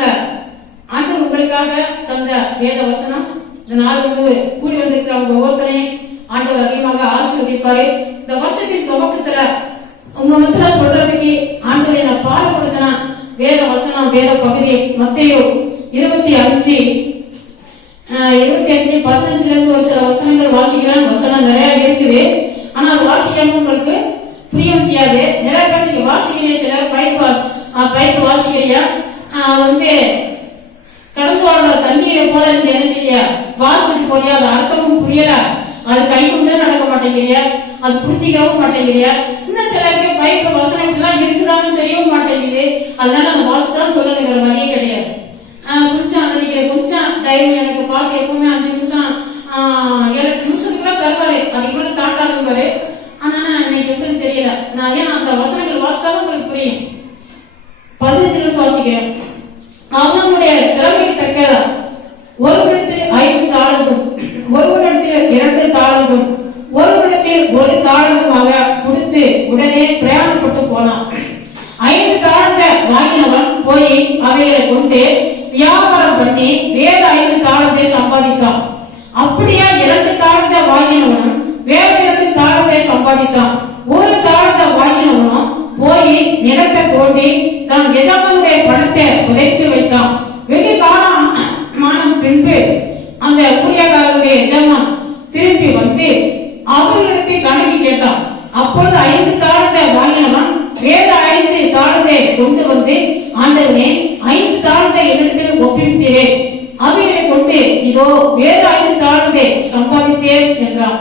எங்களுக்காக தந்த வேத வசனம். இந்த நாள் வந்து கூடி வந்திருக்கிற அவங்க ஒவ்வொருத்தரையும் ஆண்டவர் அதிகமாக ஆசீர்வதிப்பாரு. இந்த வருஷத்தின் துவக்கத்துல உங்க மத்தில சொல்றதுக்கு ஆண்டவரை நான் பாடப்படுத்தினா வேத வசனம் வேத பகுதி மத்தையோ இருபத்தி அஞ்சு. ஆஹ், இருபத்தி அஞ்சு பதினஞ்சுல இருந்து ஒரு சில வசனங்கள் வாசிக்கிறேன். வசனம் நிறைய இருக்குது. ஆனா அது வாசிக்காம உங்களுக்கு புரிய முடியாது நிறைய பேர் நீங்க வாசிக்கிறீங்க சிலர் பைப்பு பைப்பு வாசிக்கிறீங்க. வந்து கடந்து வாழ்ற தண்ணீரை போல நீங்க என்ன செய்ய? வாசிட்டு போய் அது அர்த்தமும் புரியல. அது கை கொண்டு நடக்க மாட்டேங்கிறியா. அது புரிஞ்சிக்கவும் மாட்டேங்கிறியா. இன்னும் சில பேர் பைப்பு வசனம் எல்லாம் இருக்குதான்னு தெரியும் மாட்டேங்குது அதனால அந்த வாசிதான் சொல்லணுங்கிற வழியே கிடையாது ஆஹ் கொஞ்சம் நினைக்கிறேன் கொஞ்சம் டைம் எனக்கு பாஸ் எப்பவுமே அஞ்சு நிமிஷம் ஆஹ் ஏழு நிமிஷத்துக்குள்ள தருவாரு அதுக்கு மேல தாண்டாதுவாரு ஆனா நான் இன்னைக்கு எப்படின்னு தெரியல நான் ஏன் அந்த வசனங்கள் வாசித்தாலும் உங்களுக்கு புரியும் பதினஞ்சுல இருந்து வாசிக்கிறேன் அவனுடைய திறமைக்கு தக்கதா ஒருவனிடத்தில் ஐந்து தாளந்தும் ஒருவனிடத்தில் இரண்டு தாளந்தும் ஒருவனிடத்தில் ஒரு தாளந்துமாக கொடுத்து உடனே பிரயாணப்பட்டு போனான் ஐந்து தாளத்தை வாங்கினவன் போய் அவைகளை கொண்டு வியாபாரம் பண்ணி வேற ஐந்து தாளத்தை சம்பாதித்தான் அப்படியே இரண்டு தாளத்தை வாங்கினவனும் வேற இரண்டு தாளத்தை சம்பாதித்தான் ஒரு தாளத்தை வாங்கினவனும் போய் நிலத்தை தோண்டி தன் எஜமானுடைய பணத்தை புதைத்து வைத்தான். வெகு காலம் பின்பு அந்த கூலியக்காரருடைய எஜமான் திரும்பி வந்து அவர்களிடத்தை கணக்கு கேட்டான். அப்பொழுது ஐந்து தாளத்தை வாங்கினவன் வேறு ஐந்து தாளத்தை கொண்டு வந்து ஆண்டவனே ஐந்து தாளத்தை என்னிடத்தில் ஒப்பிருக்கிறேன் அவைகளை கொண்டு இதோ வேறு ஐந்து தாளத்தை சம்பாதித்தேன் என்றான்.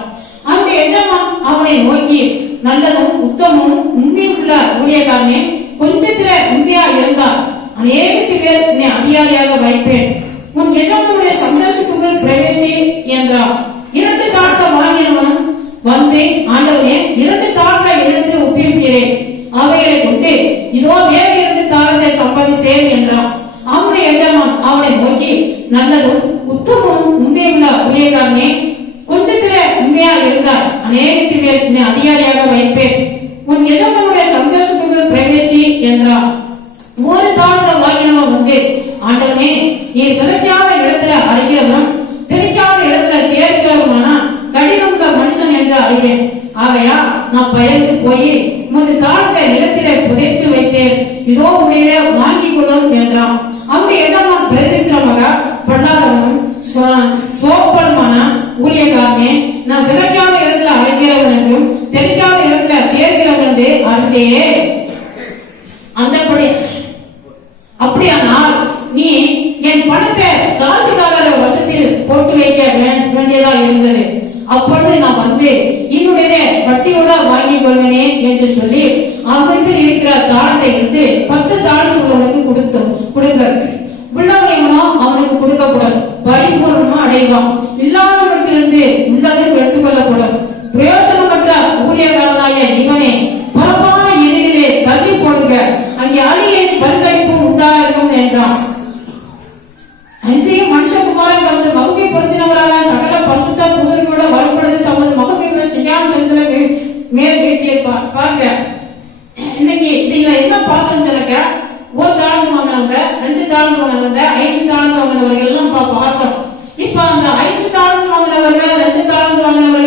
அந்த எஜமான் அவனை நோக்கி நல்லதும் உத்தமும் உண்மையுள்ள ஊழியர்தானே கொஞ்சத்துல உண்மையா இருந்தால் அநேகத்து பேர் உன்னை அதிகாரியாக வைப்பேன். உன் எஜமானுடைய சந்தோஷத்துக்குள் பிரவேசி என்றார். இரண்டு தாழ்த்த வாங்கினவனும் வந்து ஆண்டவனே இரண்டு தாழ்த்த என்னிடத்தில் ஒப்பித்தீரேன் அவைகளை கொண்டு இதோ வேறு இரண்டு தாழ்த்தை சம்பாதித்தேன் என்றான் அவனுடைய எஜமான் அவனை நோக்கி நல்லதும் உத்தமும் உண்மையுள்ள ஊழியக்காரனே கொஞ்சத்துல உண்மையா இருந்தால் அநேகத்து பேர் உன்னை அதிகாரியாக வைப்பேன் உன் எஜமானுடைய சந்தோஷத்துக்குள் என்றார். ஒரு தாழ்த்த வாங்கினவன் வந்து ஆண்டவனே நீ விதைக்காத இடத்துல அறிகிறவனும் தெரிக்காத இடத்துல சேர்க்கிறவனா கடினமுள்ள மனுஷன் என்று அறிவேன். ஆகையா நான் பயந்து போய் உமது தாழ்த்த நிலத்திலே புதைத்து வைத்தேன். இதோ உடைய வாங்கிக் கொள்ளும் என்றான். அவனுடைய எஜமான் பிரதித்திரமாக பொல்லாதவனும் சோப்பனுமான ஊழியக்காரனே நான் விதைக்காத இடத்துல அழைக்கிறவன் என்றும் தெரிக்காத இடத்துல சேர்க்கிறவன் என்று அறிந்தே அந்தபடி அப்படியானால் நீ என் பணத்தை காசுக்காரர் வசத்தில் போட்டு வைக்க வே- வேண்டியதா இருந்தது அப்பொழுது நான் வந்து என்னுடைய வட்டியோட வாங்கிக் என்று சொல்லி அவருக்கு இருக்கிற தாளத்தை எடுத்து பத்து தாளத்து உள்ளவனுக்கு கொடுத்தோம். கொடுங்க. உள்ளவனைவனோ அவனுக்கு கொடுக்கப்படும். பரிபூர்ணமா அடைவான். இல்லாதவனிடத்திலிருந்து உள்ளதையும் எடுத்துக் கொள்ளப்படும் பிரயோசனமற்ற ஊழியக்காரனாய இவனே பரப்பான எரியிலே தள்ளி போடுங்க. அங்கே அழியை பல்கடிப்பு உண்டாயிருக்கும் என்றான். அன்றைய மனுஷகுமாரன் தமது மகுமை பொருந்தினவரான சகல பசுத்த புதல்களோட வரும்பொழுது தமது மகுமைகளை செய்யாமல் செலுத்தல மேல் பாருங்க. இன்னைக்கு நீங்க என்ன பார்த்தோம்னு சொன்னாக்க ஒரு தாழ்ந்து வாங்கினவங்க ரெண்டு தாழ்ந்து வாங்கினவங்க ஐந்து தாழ்ந்து வாங்கினவர்கள் எல்லாம் பா- பார்த்தோம் இப்ப அந்த ஐந்து தாழ்ந்து வாங்கினவர்கள் ரெண்டு தாழ்ந்து வாங்கினவர்கள்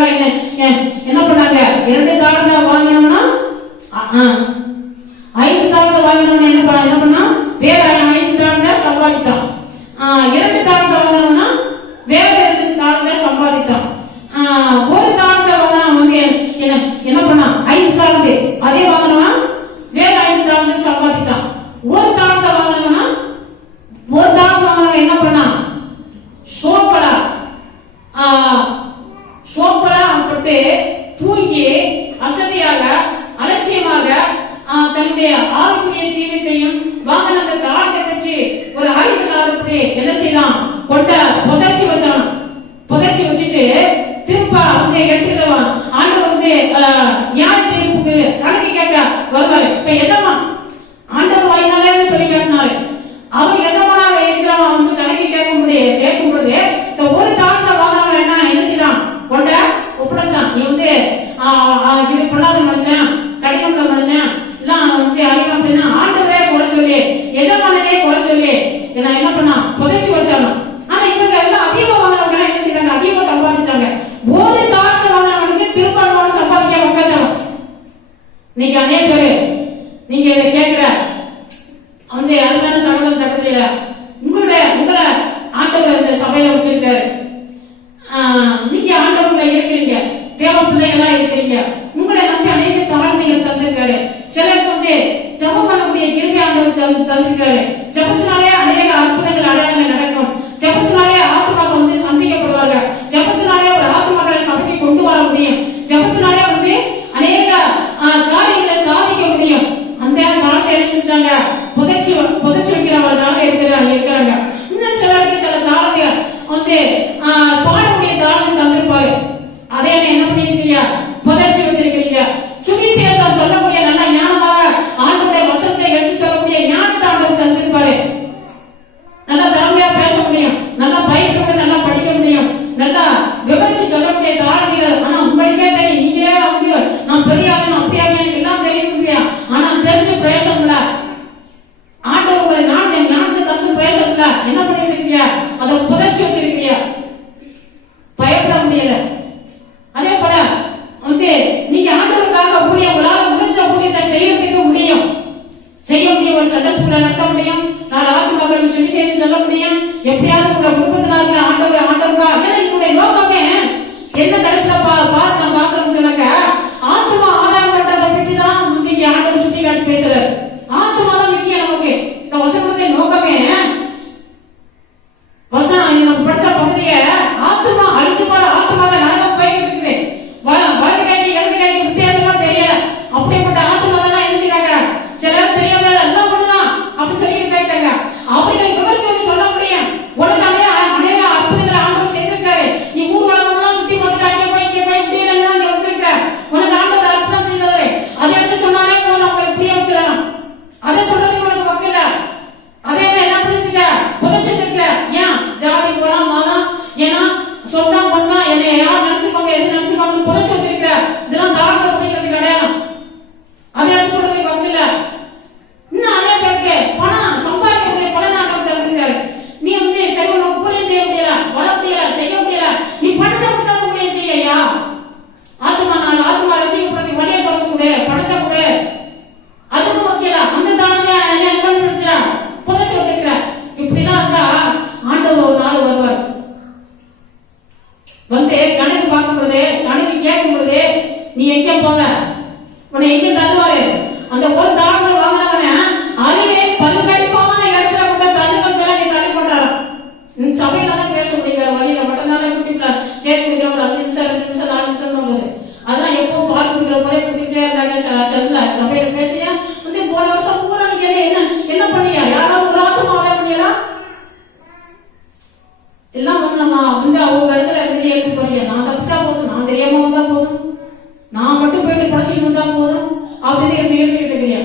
അവരെ നേരിട്ടിട്ടില്ല എങ്ങനെയാ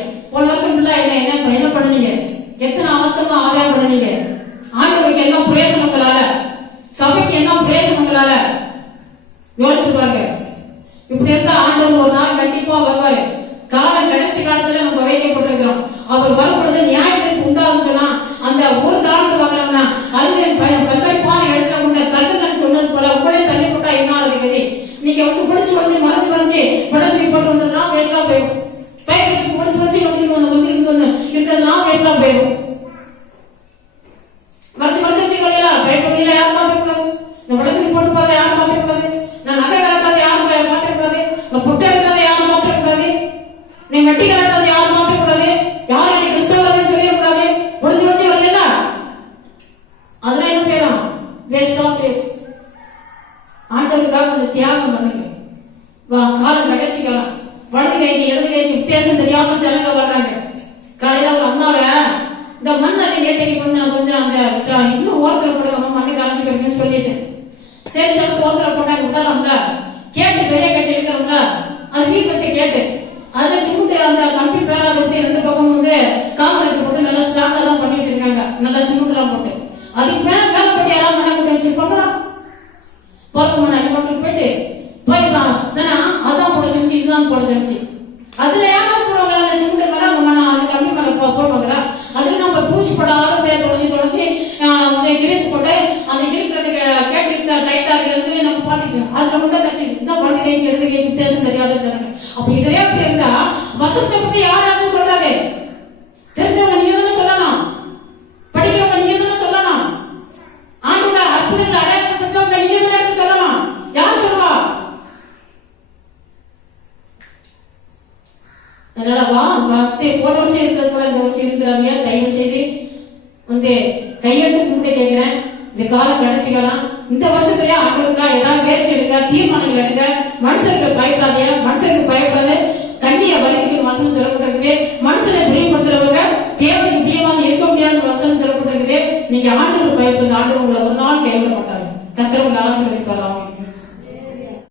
నువ్వు పుట్టడినది யாரும் మాత్రం కూడాది నీ మట్టి కలన్నది యారు మాత్రం కూడాది யார் என்னை கிறிஸ்தவர்கள் கூடாது முடிஞ்சு முடிஞ்சு வரலா அதெல்லாம் என்ன பேரும் வேஸ்ட் ஆஃப் டே ஆண்டவருக்காக அந்த தியாகம் பண்ணுங்க. வா காலம் கடைசிக்கலாம் வலது கைக்கு இடது கைக்கு வித்தியாசம் தெரியாம ஜனங்க வர்றாங்க. காலையில ஒரு அம்மாவை இந்த மண் அள்ளி நேத்தைக்கு பண்ண கொஞ்சம் அந்த இன்னும் ஓரத்துல போடுங்க மண்ணு கரைஞ்சு கிடைக்கும்னு சொல்லிட்டு. சரி சரி தோரத்துல போட்டாங்க விட்டாலும் கேட்டு பெரிய அந்த கம்பி பேரா எப்படி ரெண்டு பக்கம் வந்து காங்கிரீட் போட்டு நல்லா ஸ்டாக்கா தான் பண்ணி வச்சிருக்காங்க. நல்லா சிமெண்ட் எல்லாம் போட்டு. அதுக்கு மேல வேலை பட்டி யாராவது பண்ண முடியாது வச்சிருப்பாங்களா? போற வசனத்தை பத்தி யாராவது சொல்றாரு தெரிஞ்சவங்க நீங்க தானே சொல்லணும். படிக்கிறவங்க நீங்க தானே சொல்லணும். ஆண்டோட அற்புதங்கள் அடையாளம் பெற்றவங்க நீங்க தானே எடுத்து சொல்லணும். யார் சொல்லுவா அதனால வா பக்தி போன வருஷம் இருக்கிறது போல இந்த வருஷம் இருக்கிறாங்க தயவு செய்து வந்து கையெழுத்து கும்பிட்டு கேட்கிறேன். இந்த காலம் கடைசிக்கலாம் இந்த வருஷத்துலயே ஆண்டவருக்கா ஏதாவது முயற்சி எடுக்க தீர்மானங்கள் எடுக்க மனுஷருக்கு பயப்படாதீங்க. மனுஷருக்கு பயப்படாத கண்ணிய வலிமைக்கு வசனம் தரப்பட்டிருக்குது மனுஷனை பிரியப்படுத்துறவங்க தேவனுக்கு பிரியமாக இருக்க முடியாத வசனம் தரப்பட்டிருக்குது நீங்க ஆண்டவர் பயப்படுங்க ஆண்டவர் உங்களை ஒரு நாள் கைவிட மாட்டாங்க கத்திர உங்களை